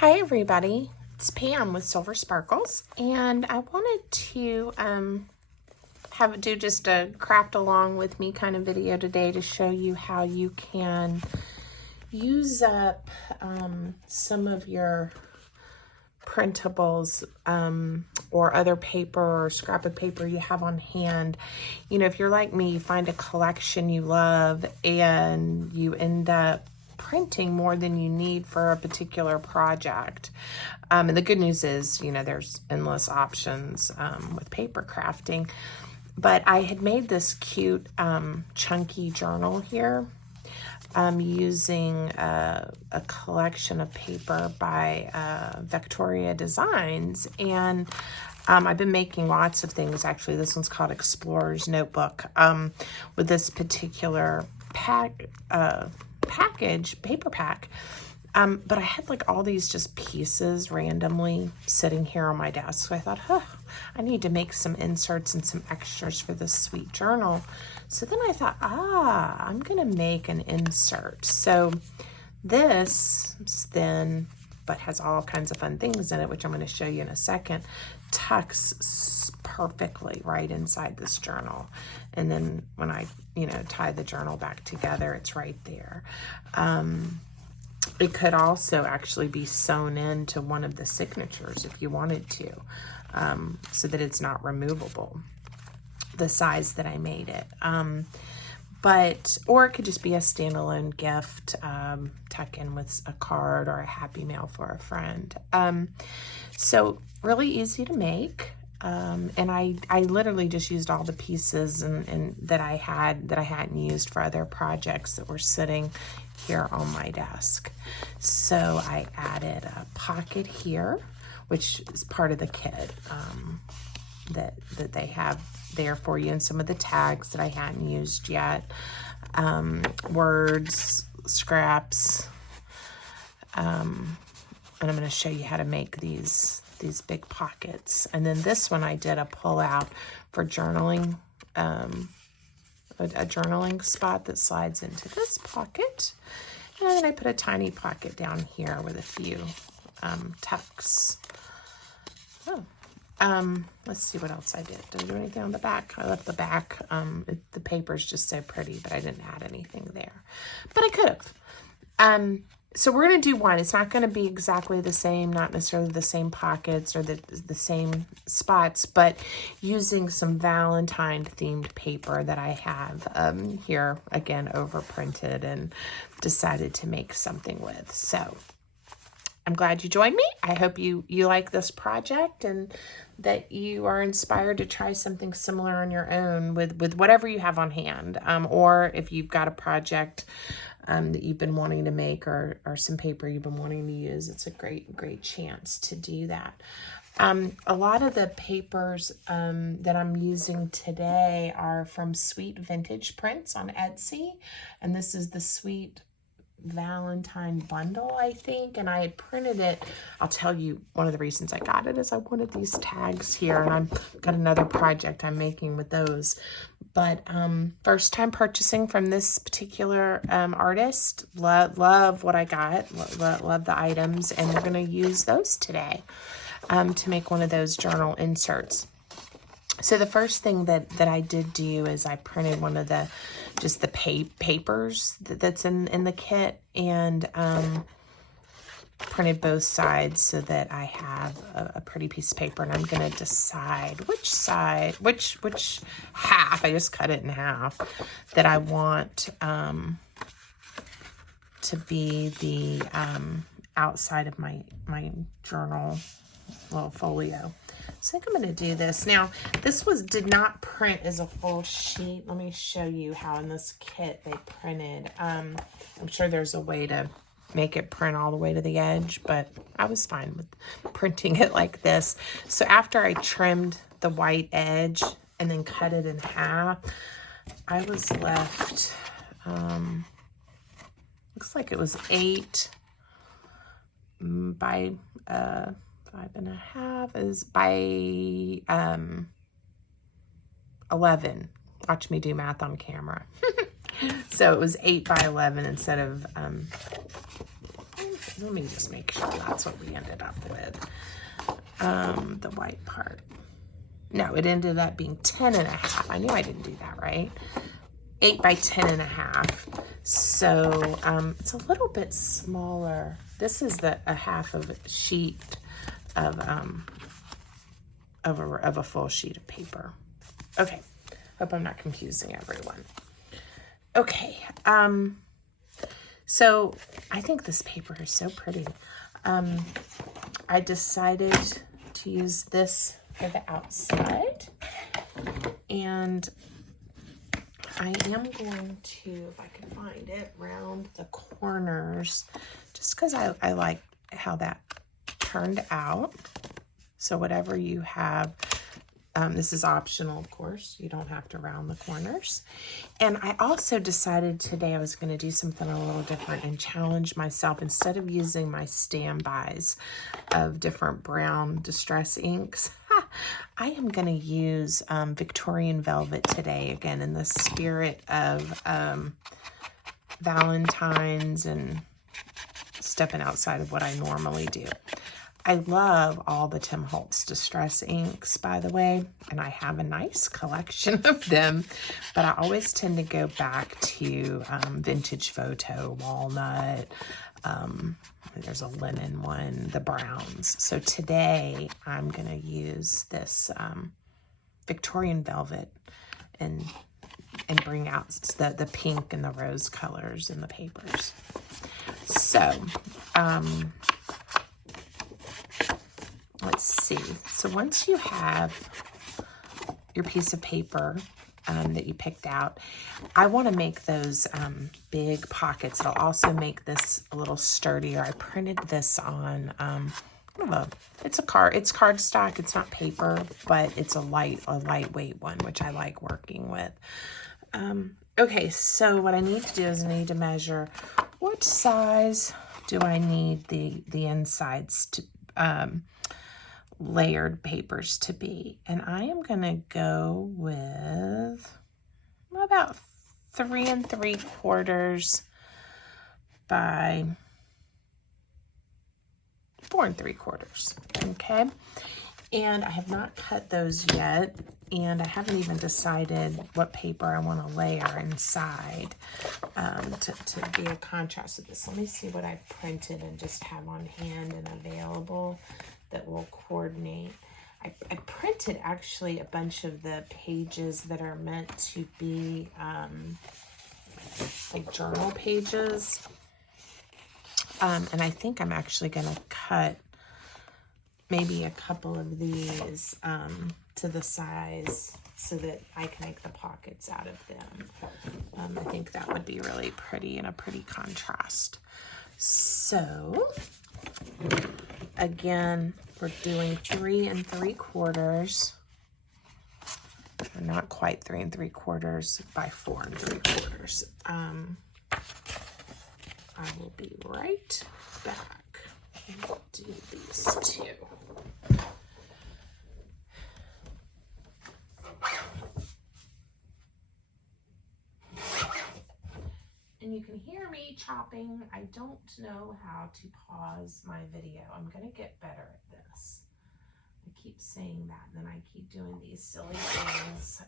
Hi everybody, it's Pam with Silver Sparkles, and I wanted to do just a craft along with me kind of video today to show you how you can use up some of your printables or other paper or scrap of paper you have on hand. You know, if you're like me, you find a collection you love and you end up printing more than you need for a particular project. And the good news is, you know, there's endless options with paper crafting. But I had made this cute chunky journal here using a collection of paper by Victoria Designs. And I've been making lots of things. Actually, this one's called Explorer's Notebook with this particular paper pack. But I had like all these just pieces randomly sitting here on my desk. So I thought, I need to make some inserts and some extras for this sweet journal. So then I thought, I'm gonna make an insert. So this is thin, but has all kinds of fun things in it, which I'm gonna show you in a second, tucks perfectly right inside this journal. And then when I, tie the journal back together, it's right there. It could also actually be sewn into one of the signatures if you wanted to, so that it's not removable, the size that I made it. Or it could just be a standalone gift, tuck in with a card or a happy mail for a friend. So really easy to make. And I literally just used all the pieces and that I hadn't used for other projects that were sitting here on my desk. So I added a pocket here, which is part of the kit that they have there for you, and some of the tags that I hadn't used yet, words, scraps, and I'm going to show you how to make these big pockets. And then this one I did a pull out for journaling, a journaling spot that slides into this pocket. And then I put a tiny pocket down here with a few tucks. Let's see what else I did. Did I do anything on the back? I left the back. The paper's just so pretty, but I didn't add anything there. But I could have. So we're going to do one. It's not going to be exactly the same, not necessarily the same pockets or the same spots, but using some Valentine themed paper that I have here, again, overprinted and decided to make something with. So I'm glad you joined me. I hope you like this project and that you are inspired to try something similar on your own with whatever you have on hand. Or if you've got a project that you've been wanting to make or some paper you've been wanting to use, it's a great chance to do that. A lot of the papers that I'm using today are from SweetVintagePrints on Etsy, and this is the Sweet Valentine bundle, I think, and I had printed it. I'll tell you one of the reasons I got it is I wanted these tags here, and I've got another project I'm making with those. But first time purchasing from this particular artist. Love what I got. Love the items, and we're going to use those today to make one of those journal inserts. So the first thing that I did do is I printed one of the papers that's in the kit, and printed both sides so that I have a pretty piece of paper, and I'm going to decide which side, which half, I just cut it in half, that I want to be the outside of my journal little folio. So I think I'm going to do this. Now, this did not print as a full sheet. Let me show you how in this kit they printed. I'm sure there's a way to make it print all the way to the edge, but I was fine with printing it like this. So after I trimmed the white edge and then cut it in half, I was left, looks like it was 8 by 5.5 is by 11. Watch me do math on camera. So it was 8 by 11 instead of Let me just make sure that's what we ended up with. The white part. No, it ended up being 10.5. I knew I didn't do that right. 8 by 10.5. So it's a little bit smaller. This is a half of a sheet of a full sheet of paper. Okay, hope I'm not confusing everyone. Okay, so I think this paper is so pretty. I decided to use this for the outside, and I am going to, if I can find it, round the corners, just because I like how that turned out. So whatever you have, this is optional, of course. You don't have to round the corners. And I also decided today I was going to do something a little different and challenge myself. Instead of using my standbys of different brown distress inks, I am going to use Victorian Velvet today, again, in the spirit of Valentine's and stepping outside of what I normally do. I love all the Tim Holtz Distress inks, by the way, and I have a nice collection of them, but I always tend to go back to Vintage Photo, Walnut, there's a linen one, the browns. So today I'm going to use this Victorian Velvet and bring out the pink and the rose colors in the papers. So, let's see. So once you have your piece of paper that you picked out, I want to make those big pockets. It'll also make this a little sturdier. I printed this on it's cardstock. It's not paper, but it's a lightweight one, which I like working with. Okay, so what I need to do is I need to measure what size do I need the insides to layered papers to be, and I am going to go with about 3 3/4 by 4 3/4. Okay, and I have not cut those yet, and I haven't even decided what paper I want to layer inside to be a contrast with this. Let me see what I printed and just have on hand and available that will coordinate. I printed actually a bunch of the pages that are meant to be like journal pages. And I think I'm actually going to cut maybe a couple of these to the size so that I can make the pockets out of them. I think that would be really pretty and a pretty contrast. So again, we're doing 3 3/4. Or not quite 3 3/4 by 4 3/4. I will be right back and do these two. And you can hear me chopping. I don't know how to pause my video. I'm going to get better at this. I keep saying that, and then I keep doing these silly things.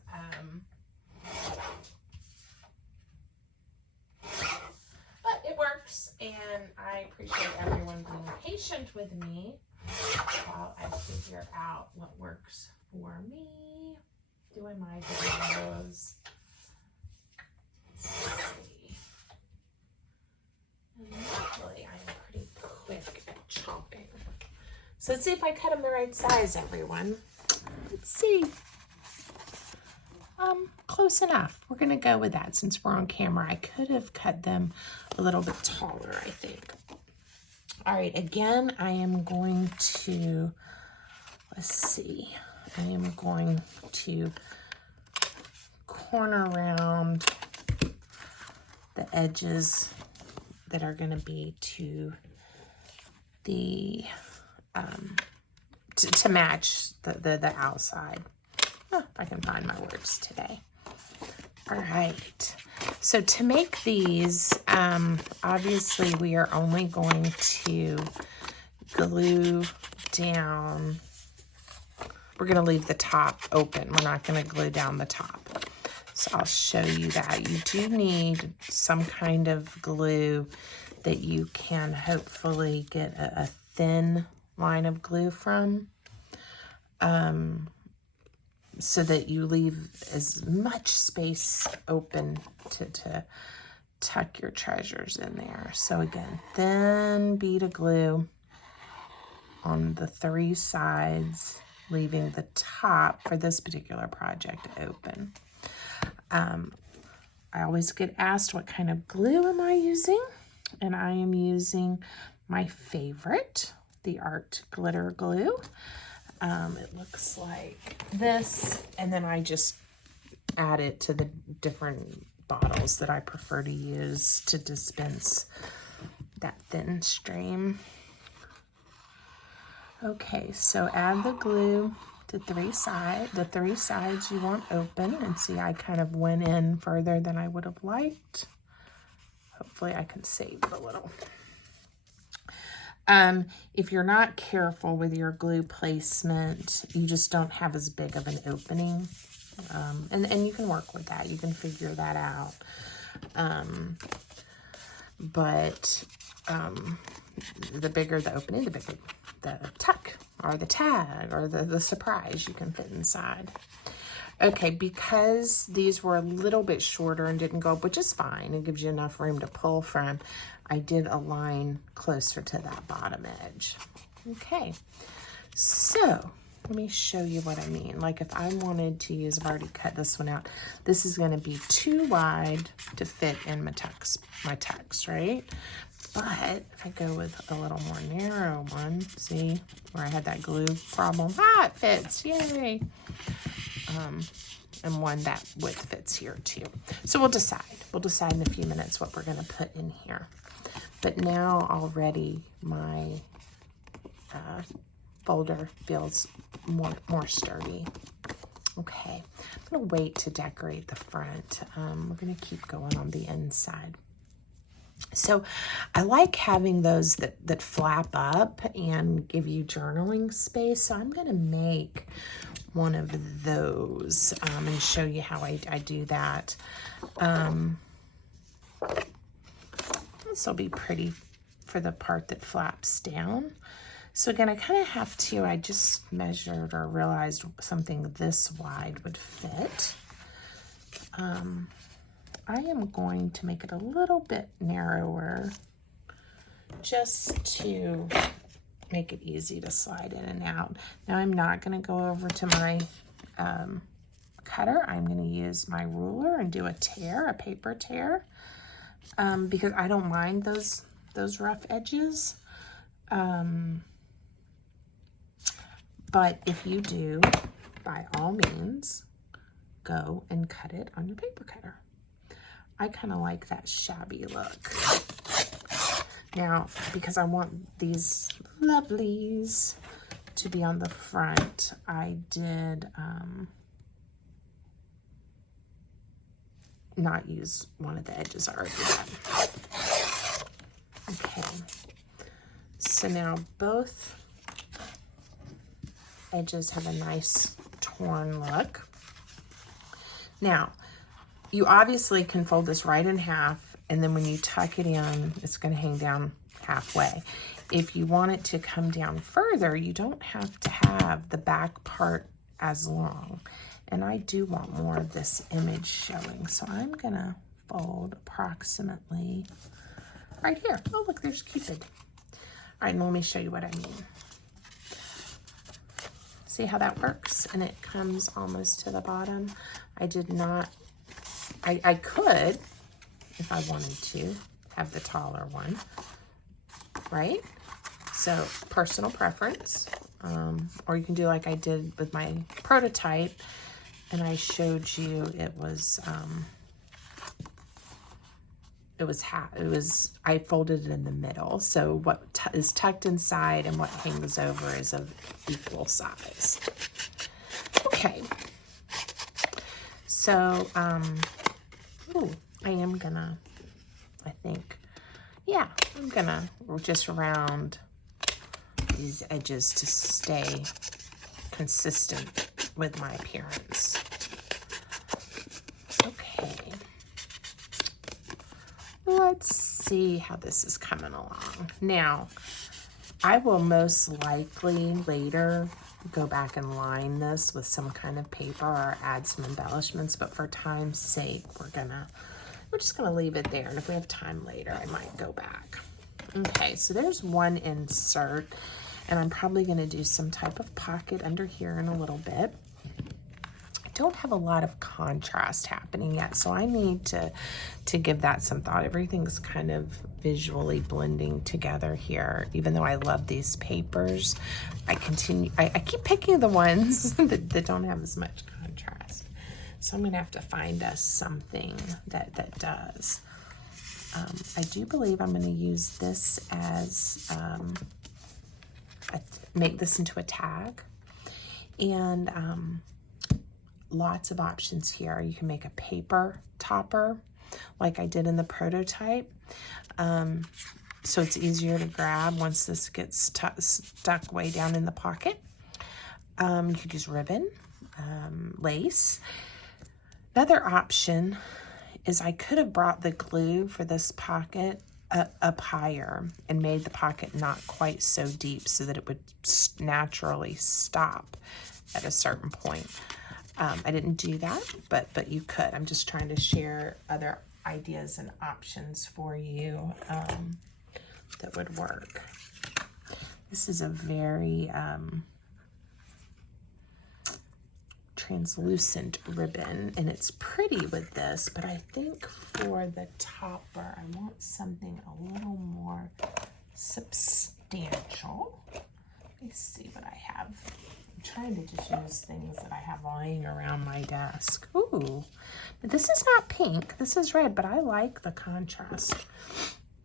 But it works, and I appreciate everyone being patient with me while I figure out what works for me doing my videos. Let's see. And luckily, I'm pretty quick at chopping. So let's see if I cut them the right size, everyone. Let's see. Close enough. We're going to go with that since we're on camera. I could have cut them a little bit taller, I think. All right, again, I am going to, let's see, I am going to corner around the edges that are going to be to the, to match the outside. Oh, if I can find my words today. All right, So to make these, obviously we are only going to glue down. We're going to leave the top open. We're not going to glue down the top. So I'll show you that. You do need some kind of glue that you can hopefully get a thin line of glue from, so that you leave as much space open to tuck your treasures in there. So again, thin bead of glue on the 3 sides, leaving the top for this particular project open. I always get asked what kind of glue am I using, and I am using my favorite, the Art Glitter Glue. It looks like this, and then I just add it to the different bottles that I prefer to use to dispense that thin stream. Okay, so add the glue to the 3 sides you want open, and see I kind of went in further than I would have liked. Hopefully I can save it a little. If you're not careful with your glue placement, you just don't have as big of an opening. And you can work with that. You can figure that out. But the bigger the opening, the bigger the tuck or the tag or the surprise you can fit inside. Okay, because these were a little bit shorter and didn't go up, which is fine. It gives you enough room to pull from. I did align closer to that bottom edge. Okay, so let me show you what I mean. Like if I wanted to use, I've already cut this one out. This is going to be too wide to fit in my tucks, right? But if I go with a little more narrow one, see where I had that glue problem? Ah, it fits, yay. And one that width fits here too. So we'll decide in a few minutes what we're gonna put in here. But now already my folder feels more sturdy. Okay, I'm gonna wait to decorate the front. We're gonna keep going on the inside. So I like having those that flap up and give you journaling space. So I'm gonna make one of those and show you how I do that. This will be pretty for the part that flaps down. So again, I kind of have to, I just measured or realized something this wide would fit. I am going to make it a little bit narrower just to make it easy to slide in and out. Now I'm not going to go over to my cutter. I'm going to use my ruler and do a paper tear, because I don't mind those rough edges. But if you do, by all means, go and cut it on your paper cutter. I kind of like that shabby look. Now, because I want these lovelies to be on the front, I did not use one of the edges I already had. Okay, so now both edges have a nice torn look. Now, you obviously can fold this right in half, and then when you tuck it in, it's going to hang down halfway. If you want it to come down further, you don't have to have the back part as long. And I do want more of this image showing, so I'm going to fold approximately right here. Oh, look, there's Cupid. All right, and let me show you what I mean. See how that works? And it comes almost to the bottom. I did not, I could, if I wanted to, have the taller one, right? So personal preference, or you can do like I did with my prototype, and I showed you it was I folded it in the middle. So what is tucked inside and what hangs over is of equal size. Okay. So, ooh, I am gonna, I think, yeah, I'm gonna just round these edges to stay consistent with my appearance. Okay. Let's see how this is coming along. Now, I will most likely later go back and line this with some kind of paper or add some embellishments, but for time's sake, we're just gonna leave it there. And if we have time later, I might go back. Okay, so there's one insert, and I'm probably gonna do some type of pocket under here in a little bit. I don't have a lot of contrast happening yet, so I need to give that some thought. Everything's kind of visually blending together here. Even though I love these papers, I keep picking the ones that don't have as much contrast. So I'm gonna have to find us something that does. I do believe I'm gonna use this as, make this into a tag. And lots of options here. You can make a paper topper like I did in the prototype. So it's easier to grab once this gets stuck way down in the pocket. You could use ribbon, lace. Another option is I could have brought the glue for this pocket up higher and made the pocket not quite so deep so that it would naturally stop at a certain point. I didn't do that, but you could. I'm just trying to share other ideas and options for you that would work. This is a very translucent ribbon, and it's pretty with this, but I think for the topper, I want something a little more substantial. Let me see what I have. I'm trying to just use things that I have lying around my desk. Ooh, but this is not pink, this is red, but I like the contrast.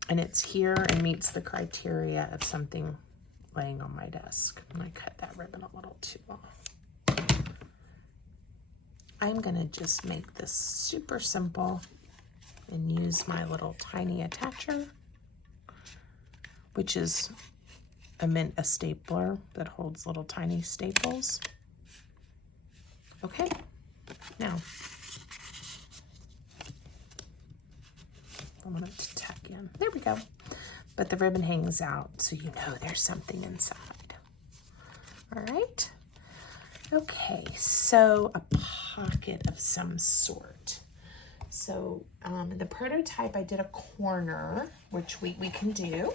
And it's here and meets the criteria of something laying on my desk. And I cut that ribbon a little too long. I'm gonna just make this super simple and use my little tiny attacher, which is a stapler that holds little tiny staples. Okay, now I want it to tuck in. There we go. But the ribbon hangs out, so you know there's something inside. All right. Okay, so a pocket of some sort. So in the prototype, I did a corner, which we can do,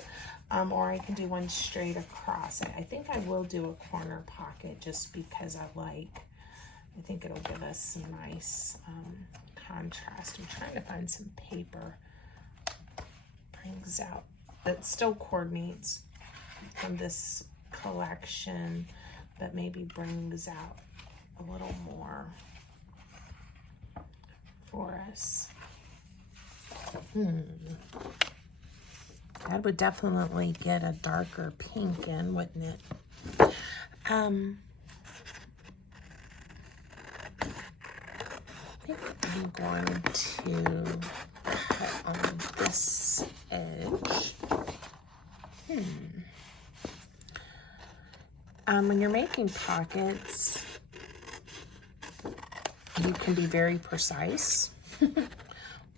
or I can do one straight across. I think I will do a corner pocket just because I think it'll give us some nice contrast. I'm trying to find some paper brings out that still coordinates from this collection, but maybe brings out a little more for us. That would definitely get a darker pink in, wouldn't it? I think I'm going to cut on this edge. When you're making pockets, you can be very precise,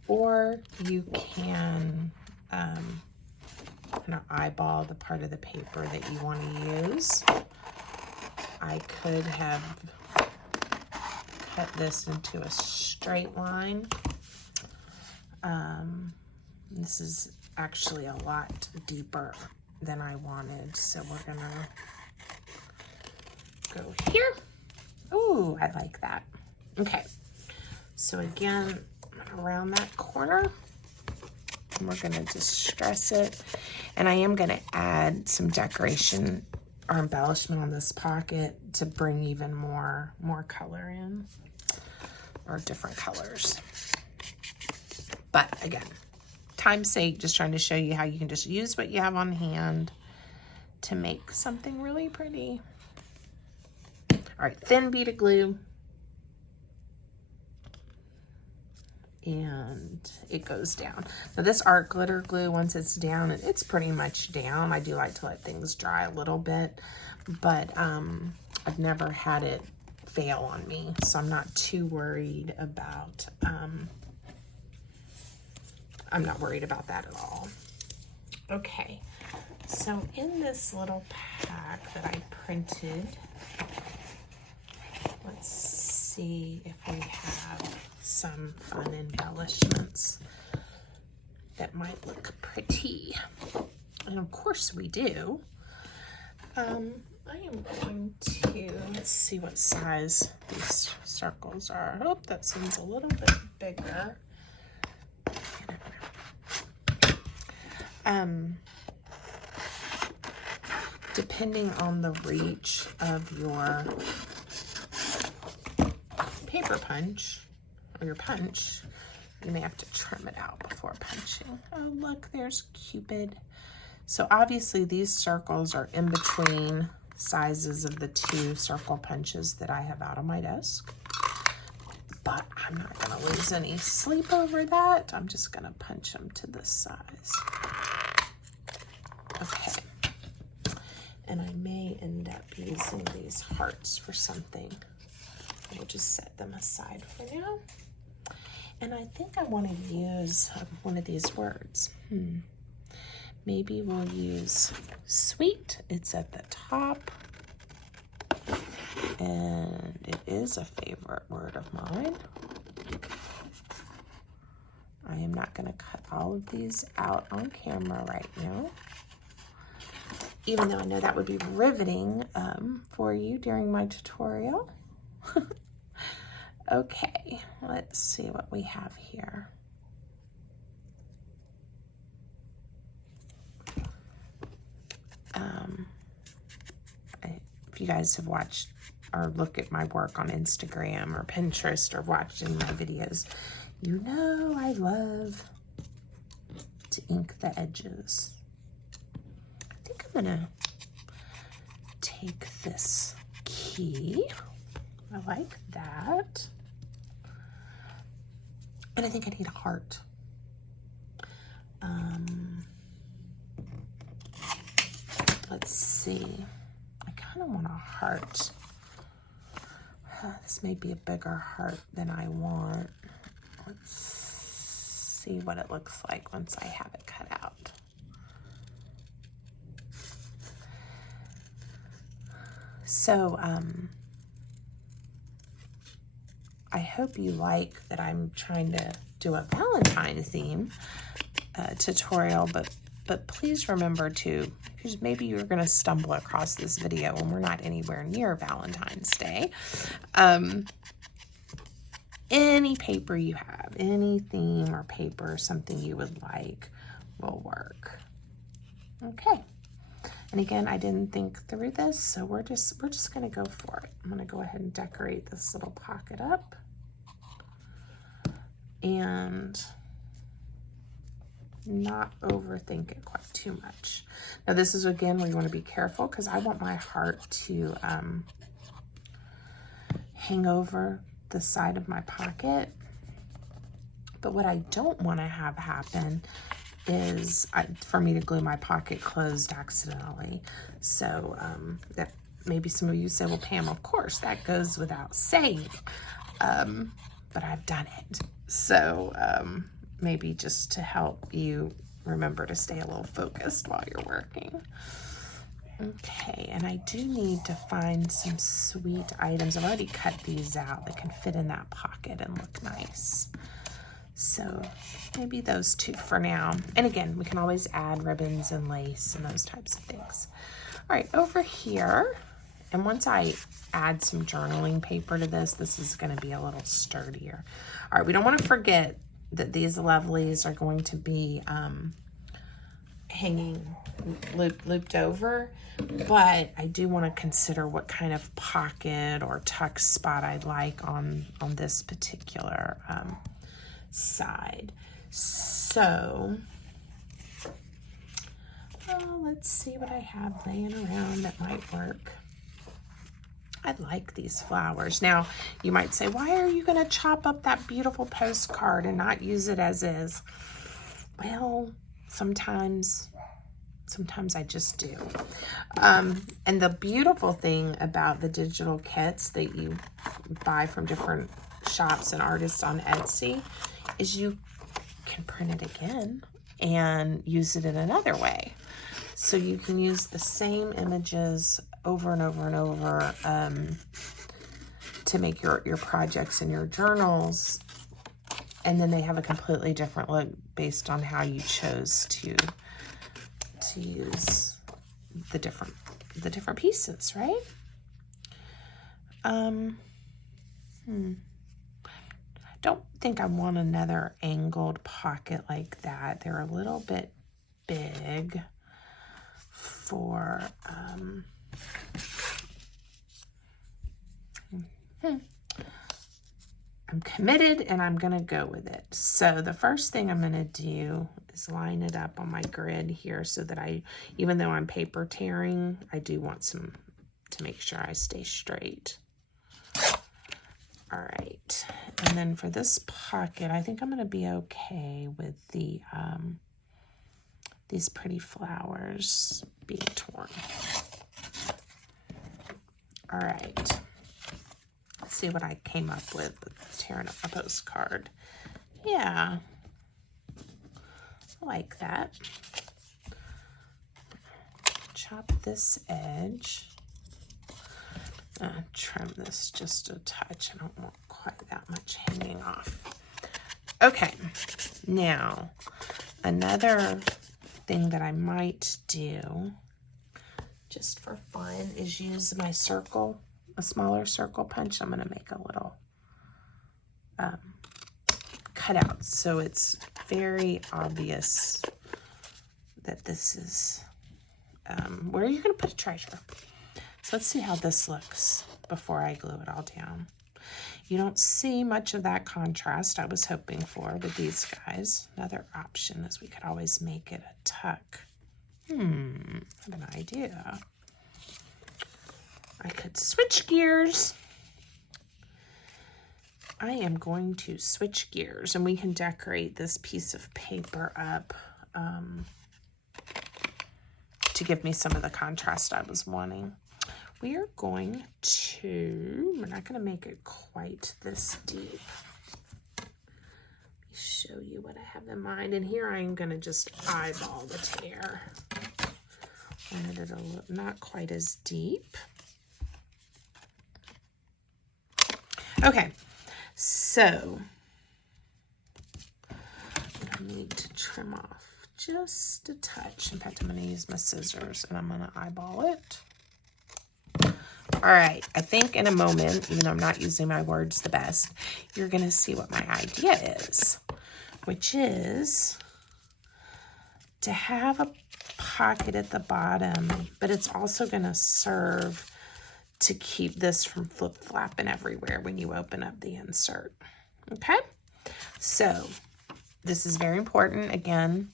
or you can kind of eyeball the part of the paper that you want to use. I could have cut this into a straight line. This is actually a lot deeper than I wanted, so we're gonna go here. Ooh, I like that. Okay, so again, around that corner, and we're gonna distress it. And I am gonna add some decoration or embellishment on this pocket to bring even more color in, or different colors. But again, time's sake, just trying to show you how you can just use what you have on hand to make something really pretty. All right, thin bead of glue. and it goes down. Now this art glitter glue, once it's down, it's pretty much down. I do like to let things dry a little bit, but I've never had it fail on me, so I'm not too worried about, I'm not worried about that at all. Okay, so in this little pack that I printed, let's see if we have some fun embellishments that might look pretty. And of course we do. I am going to, let's see what size these circles are. I hope that seems a little bit bigger. Depending on the reach of your paper punch, or your punch, you may have to trim it out before punching. Oh, look, there's Cupid. So obviously these circles are in between sizes of the 2 circle punches that I have out on my desk. But I'm not gonna lose any sleep over that. I'm just gonna punch them to this size. Okay. And I may end up using these hearts for something. We'll just set them aside for now. And I think I want to use one of these words. Maybe we'll use sweet. It's at the top. And it is a favorite word of mine. I am not going to cut all of these out on camera right now, even though I know that would be riveting for you during my tutorial. Okay, let's see what we have here. If you guys have watched or look at my work on Instagram or Pinterest or watched any of my videos, you know I love to ink the edges. I think I'm gonna take this key. I like that. And I think I need a heart. Let's see. I kind of want a heart. This may be a bigger heart than I want. Let's see what it looks like once I have it cut out. So, I hope you like that I'm trying to do a Valentine theme tutorial, but please remember to, because maybe you're going to stumble across this video when we're not anywhere near Valentine's Day. Any paper you have, any theme or paper, something you would like will work. Okay. And again, I didn't think through this, so we're just going to go for it. I'm going to go ahead and decorate this little pocket up. And not overthink it quite too much. Now this is, again, where you want to be careful, because I want my heart to hang over the side of my pocket. But what I don't want to have happen is for me to glue my pocket closed accidentally. So that maybe some of you say, well, Pam, of course, that goes without saying. But I've done it. So maybe just to help you remember to stay a little focused while you're working. Okay, and I do need to find some sweet items. I've already cut these out that can fit in that pocket and look nice. So maybe those 2 for now. And again, we can always add ribbons and lace and those types of things. All right, over here, and once I add some journaling paper to this, this is going to be a little sturdier. All right, we don't want to forget that these lovelies are going to be hanging looped over, but I do want to consider what kind of pocket or tuck spot I'd like on this particular side. So let's see what I have laying around that might work. I like these flowers. Now, you might say, why are you going to chop up that beautiful postcard and not use it as is? Well, sometimes I just do. And the beautiful thing about the digital kits that you buy from different shops and artists on Etsy is you can print it again and use it in another way. So you can use the same images over and over and over to make your projects and your journals, and then they have a completely different look based on how you chose to use the different pieces, right? I don't think I want another angled pocket like that. They're a little bit big for I'm committed and I'm gonna go with it. So the first thing I'm gonna do is line it up on my grid here so that even though I'm paper tearing, I do want to make sure I stay straight. All right, and then for this pocket, I think I'm gonna be okay with these pretty flowers being torn. All right. Let's see what I came up with tearing up a postcard. Yeah, I like that. Chop this edge. Trim this just a touch. I don't want quite that much hanging off. Okay, now another thing that I might do just for fun is use my a smaller circle punch. I'm going to make a little cutout so it's very obvious that this is where you're going to put a treasure. So let's see how this looks before I glue it all down. You don't see much of that contrast I was hoping for with these guys. Another option is we could always make it a tuck. I have an idea. I could switch gears. I am going to switch gears and we can decorate this piece of paper up to give me some of the contrast I was wanting. We are going to, we're not going to make it quite this deep. Let me show you what I have in mind. And here I am going to just eyeball the tear. Wanted it not quite as deep. Okay, so I need to trim off just a touch. In fact, I'm going to use my scissors and I'm going to eyeball it. All right, I think in a moment, even though I'm not using my words the best, you're going to see what my idea is, which is to have a pocket at the bottom, but it's also going to serve to keep this from flip-flapping everywhere when you open up the insert. Okay, so this is very important. Again,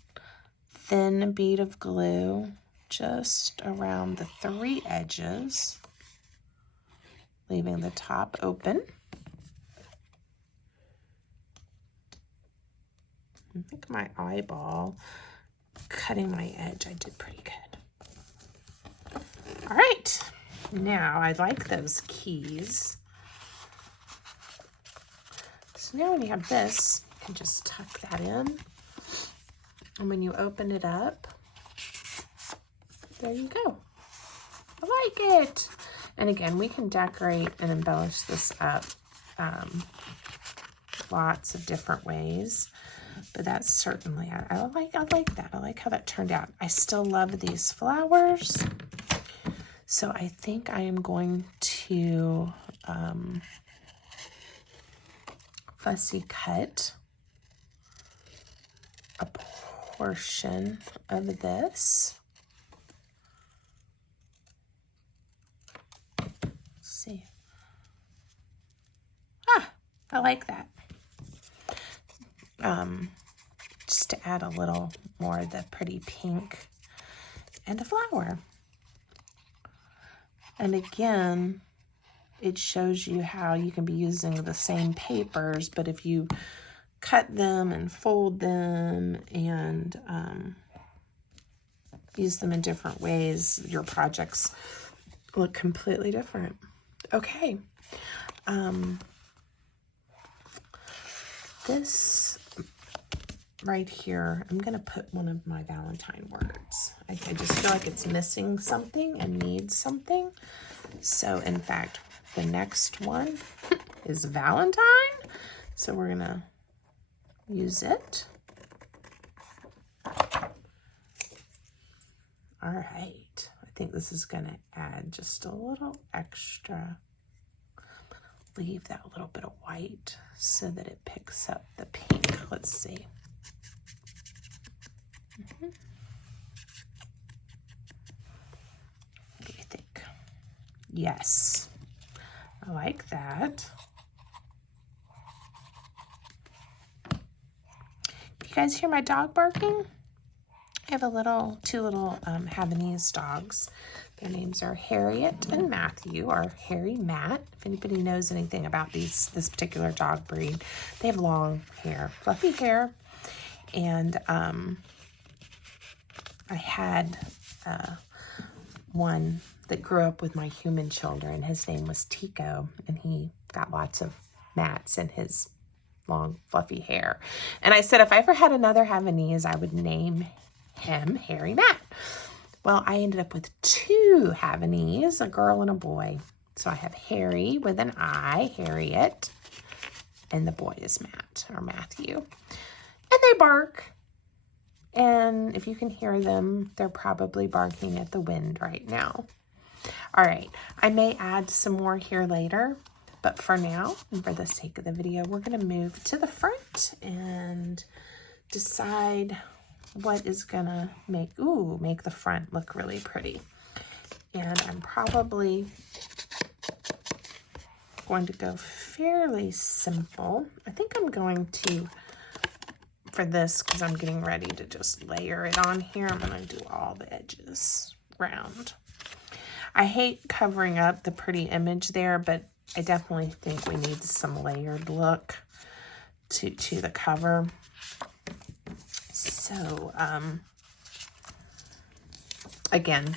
thin bead of glue just around the 3 edges, leaving the top open. I think my eyeball cutting my edge, I did pretty good. All right. Now, I like those keys. So now when you have this, you can just tuck that in. And when you open it up, there you go. I like it. And again, we can decorate and embellish this up lots of different ways. But that's certainly, I like that. I like how that turned out. I still love these flowers. So I think I am going to fussy cut a portion of this. Let's see. I like that. Just to add a little more of the pretty pink and a flower. And again, it shows you how you can be using the same papers, but if you cut them and fold them and use them in different ways, your projects look completely different. Okay. This right here, I'm going to put one of my Valentine words. I just feel like it's missing something and needs something. So, in fact, the next one is Valentine. So we're going to use it. All right. I think this is going to add just a little extra. Leave that little bit of white so that it picks up the pink. Let's see. What do you think? Yes, I like that. You guys hear my dog barking? I have two little Havanese dogs. Their names are Harriet and Matthew, or Harry Matt. If anybody knows anything about this particular dog breed, they have long hair, fluffy hair. And I had one that grew up with my human children. His name was Tico, and he got lots of mats in his long, fluffy hair. And I said if I ever had another Havanese, I would name him Harry Matt. Well, I ended up with two Havanese, a girl and a boy. So I have Harry with an I, Harriet, and the boy is Matt, or Matthew. And they bark. And if you can hear them, they're probably barking at the wind right now. All right, I may add some more here later, but for now, and for the sake of the video, we're going to move to the front and decide what is gonna make the front look really pretty. And I'm probably going to go fairly simple. I think I'm going to, for this, because I'm getting ready to just layer it on here, I'm gonna do all the edges round. I hate covering up the pretty image there, but I definitely think we need some layered look to the cover. So, again,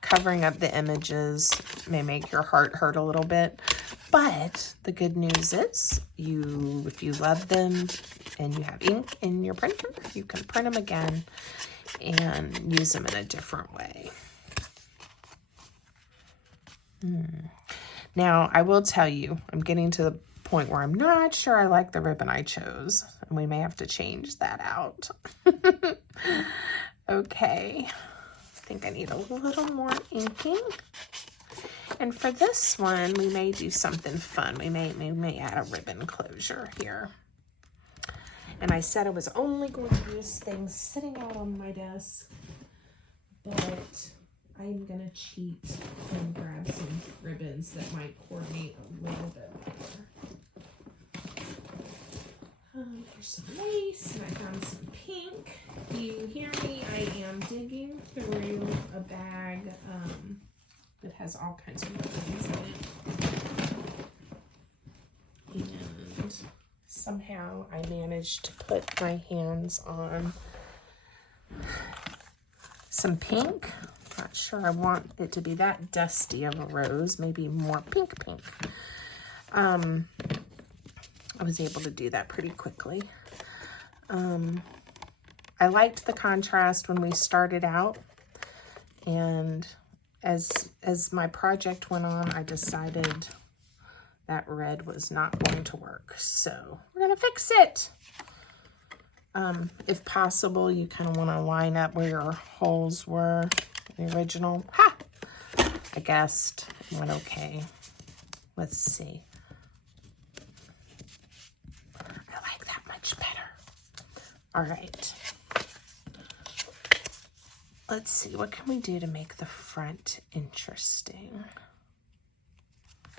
covering up the images may make your heart hurt a little bit, but the good news is if you love them and you have ink in your printer, you can print them again and use them in a different way. Now, I will tell you, I'm getting to the point where I'm not sure I like the ribbon I chose, and we may have to change that out. Okay, I think I need a little more inking. And for this one, we may do something fun. We may add a ribbon closure here. And I said I was only going to use things sitting out on my desk, but I'm gonna cheat and grab some ribbons that might coordinate a little bit better. Here's some lace, and I found some pink. You hear me? I am digging through a bag that has all kinds of ribbons in it. And somehow I managed to put my hands on some pink. Not sure I want it to be that dusty of a rose, maybe more pink. I was able to do that pretty quickly. I liked the contrast when we started out, and as my project went on, I decided that red was not going to work, so we're gonna fix it. If possible, you kind of want to line up where your holes were, the original. Ha! I guessed it went okay. Let's see. I like that much better. All right. Let's see, what can we do to make the front interesting?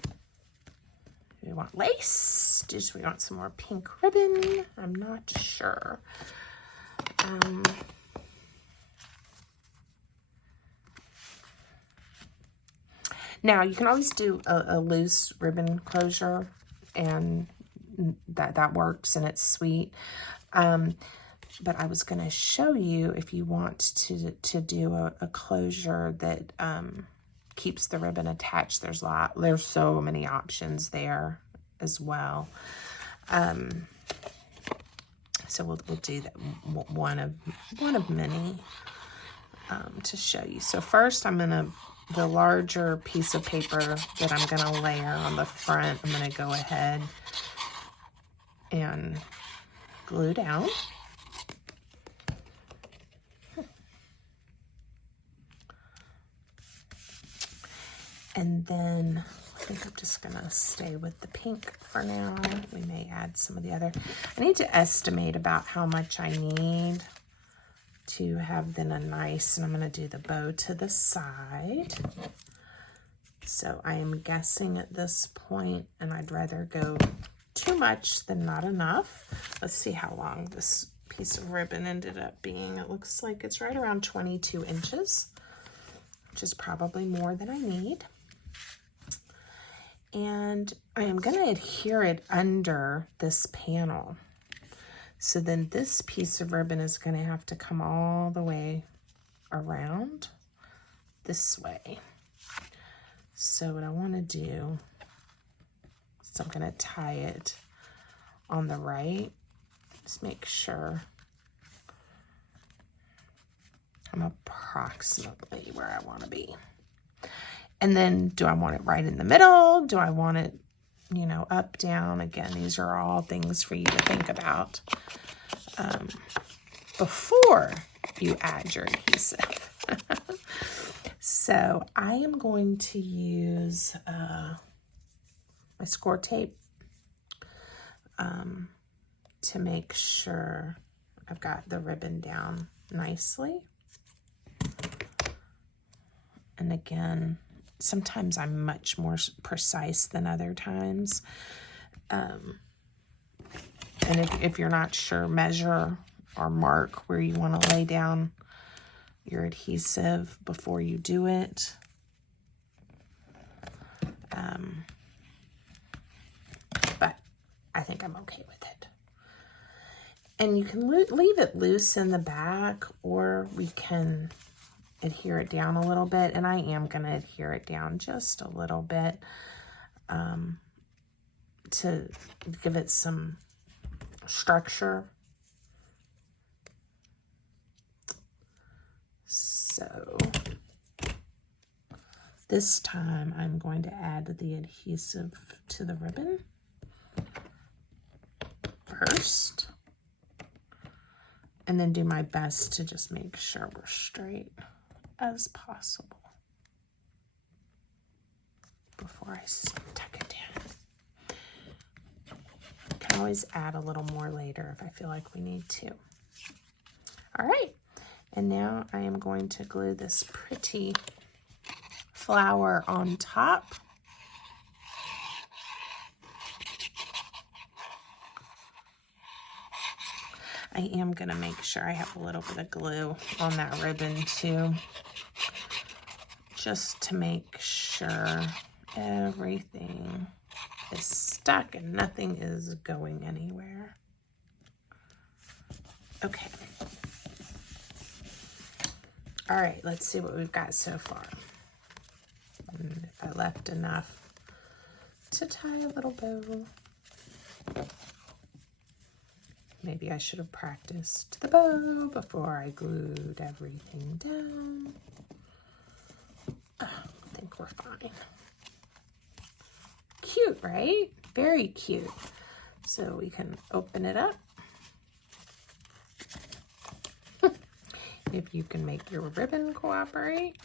Do we want lace? Do we want some more pink ribbon? I'm not sure. Now, you can always do a loose ribbon closure, and that works, and it's sweet. But I was going to show you, if you want to do a closure that keeps the ribbon attached, there's so many options there as well. So we'll do that, one of many to show you. So first, the larger piece of paper that I'm gonna layer on the front, I'm gonna go ahead and glue down. And then I think I'm just gonna stay with the pink for now. We may add some of the other. I need to estimate about how much I need to have then a nice, and I'm gonna do the bow to the side. So I am guessing at this point, and I'd rather go too much than not enough. Let's see how long this piece of ribbon ended up being. It looks like it's right around 22 inches, which is probably more than I need. And I am going to adhere it under this panel. So then this piece of ribbon is going to have to come all the way around this way. So what I want to do is I'm going to tie it on the right. Just make sure I'm approximately where I want to be. And then, do I want it right in the middle? Do I want it, you know, up, down? Again, these are all things for you to think about before you add your adhesive. So I am going to use my score tape to make sure I've got the ribbon down nicely. And again, sometimes I'm much more precise than other times. And if you're not sure, measure or mark where you want to lay down your adhesive before you do it. But I think I'm okay with it. And you can leave it loose in the back, or we can adhere it down a little bit, and I am going to adhere it down just a little bit to give it some structure. So this time I'm going to add the adhesive to the ribbon first, and then do my best to just make sure we're straight as possible before I tuck it down. I can always add a little more later if I feel like we need to. All right, and now I am going to glue this pretty flower on top. I am going to make sure I have a little bit of glue on that ribbon too, just to make sure everything is stuck and nothing is going anywhere. Okay. All right, let's see what we've got so far. And if I left enough to tie a little bow. Maybe I should have practiced the bow before I glued everything down. Oh, I think we're fine. Cute, right? Very cute. So we can open it up. If you can make your ribbon cooperate.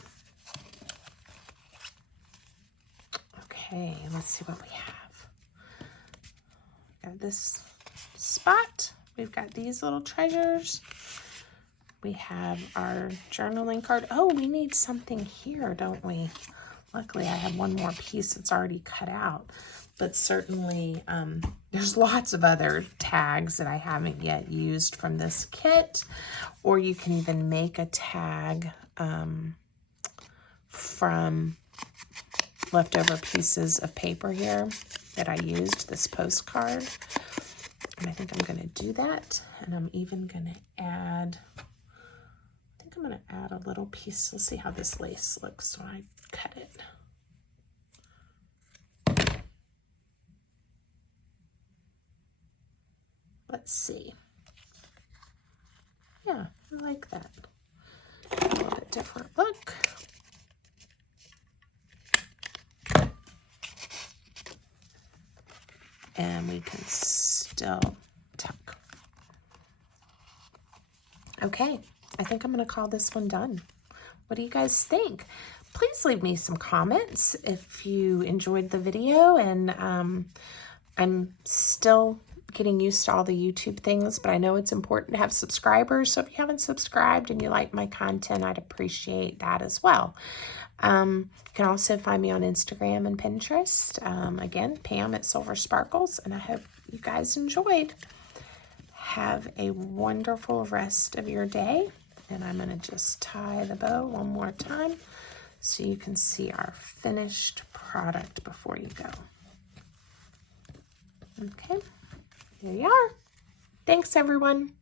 Okay, let's see what we have. Got this spot. We've got these little treasures. We have our journaling card. Oh, we need something here, don't we? Luckily, I have one more piece that's already cut out. But certainly, there's lots of other tags that I haven't yet used from this kit. Or you can even make a tag from leftover pieces of paper here that I used, this postcard. And I think I'm going to do that. And I'm even going to add, I think I'm going to add a little piece. We'll see how this lace looks when I cut it. Let's see. Yeah, I like that. A little bit different look. And we can still tuck. Okay, I think I'm going to call this one done. What do you guys think? Please leave me some comments if you enjoyed the video, and I'm still getting used to all the YouTube things, but I know it's important to have subscribers. So if you haven't subscribed and you like my content, I'd appreciate that as well. You can also find me on Instagram and Pinterest. Again, Pam at Silver Sparkles, and I hope you guys enjoyed. Have a wonderful rest of your day, and I'm going to just tie the bow one more time so you can see our finished product before you go. Okay. There you are. Thanks, everyone.